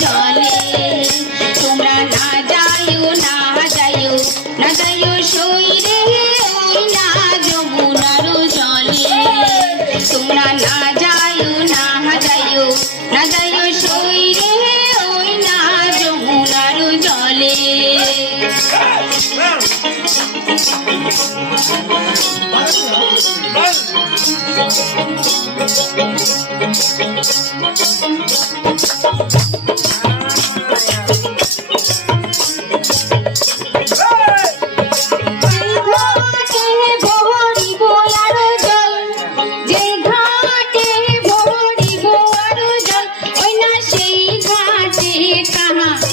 জলে তোমরা না যাইও না যাইও না যাইও সইরে ওই না যমুনার জলে তোমরা না যাইও না যাইও না যাইও সইরে ওই না যমুনার জলে कहाँ